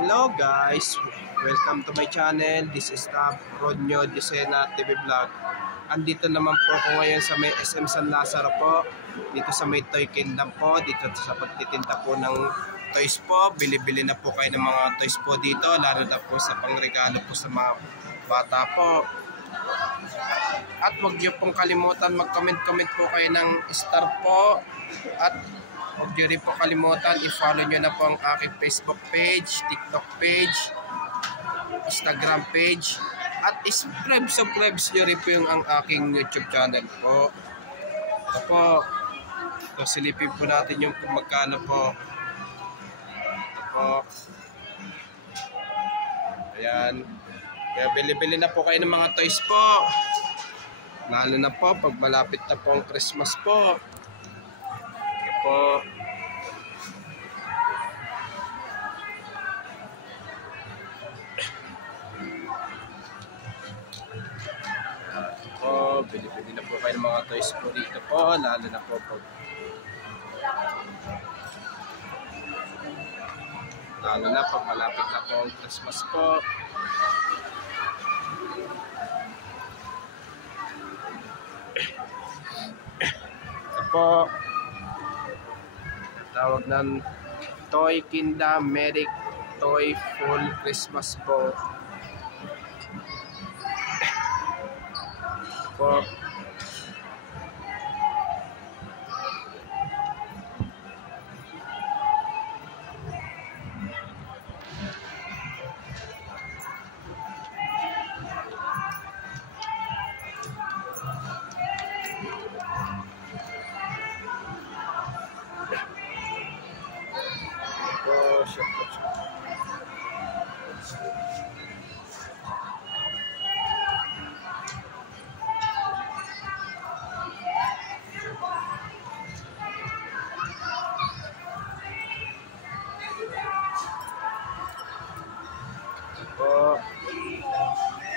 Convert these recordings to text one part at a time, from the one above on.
Hello guys, welcome to my channel. This is Rodnyo Disena TV Vlog. Andito naman po ako ngayon sa may SM San Lazaro po, dito sa may Toy Kingdom po, dito sa pagtitinda po ng toys po. Bili-bili na po kayo ng mga toys po dito, lalo na po sa pangregalo po sa mga bata po. At huwag niyo pong kalimutan mag-comment po kayo ng star po. At huwag niyo rin po kalimutan i-follow niyo na po ang aking Facebook page, TikTok page, Instagram page. At subscribe niyo rin po yung ang aking YouTube channel po. Ito po. Ito, silipin po natin yung kung magkano po. Ito po. Ayan. Kaya bili-bili na po kayo ng mga toys po. Lalo na po pag malapit na po ang Christmas po. Ito po. Bili-bili na po kayo ng mga toys po dito po. Lalo na po pag malapit na po ang Christmas po. Ito po, tawag ng Toy Kingdom Merry Toy Full Christmas po. Po.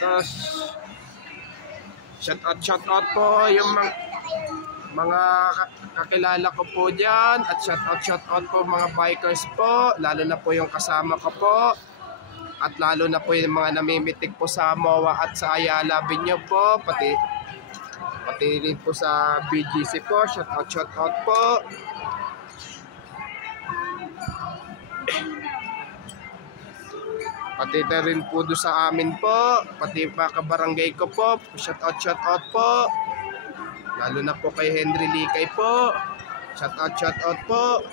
Tapos shout out po yung mga kakilala ko po dyan, at shout out po mga bikers po, lalo na po yung kasama ko po, at lalo na po yung mga namimitik po sa MOA at sa Ayala Binyo po, pati rin po sa BGC po. Shout out po. Pati na rin po doon sa amin po, pati pa kabarangay ko po, shout out po. Lalo na po kay Henry Likay po, shout out po.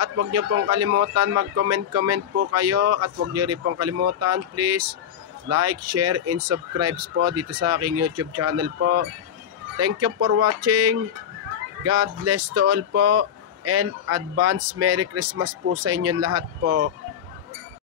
At huwag niyo pong kalimutan mag-comment po kayo, at huwag niyo rin pong kalimutan, please like, share, and subscribe po dito sa aking YouTube channel po. Thank you for watching. God bless to all po, and advance Merry Christmas po sa inyong lahat po.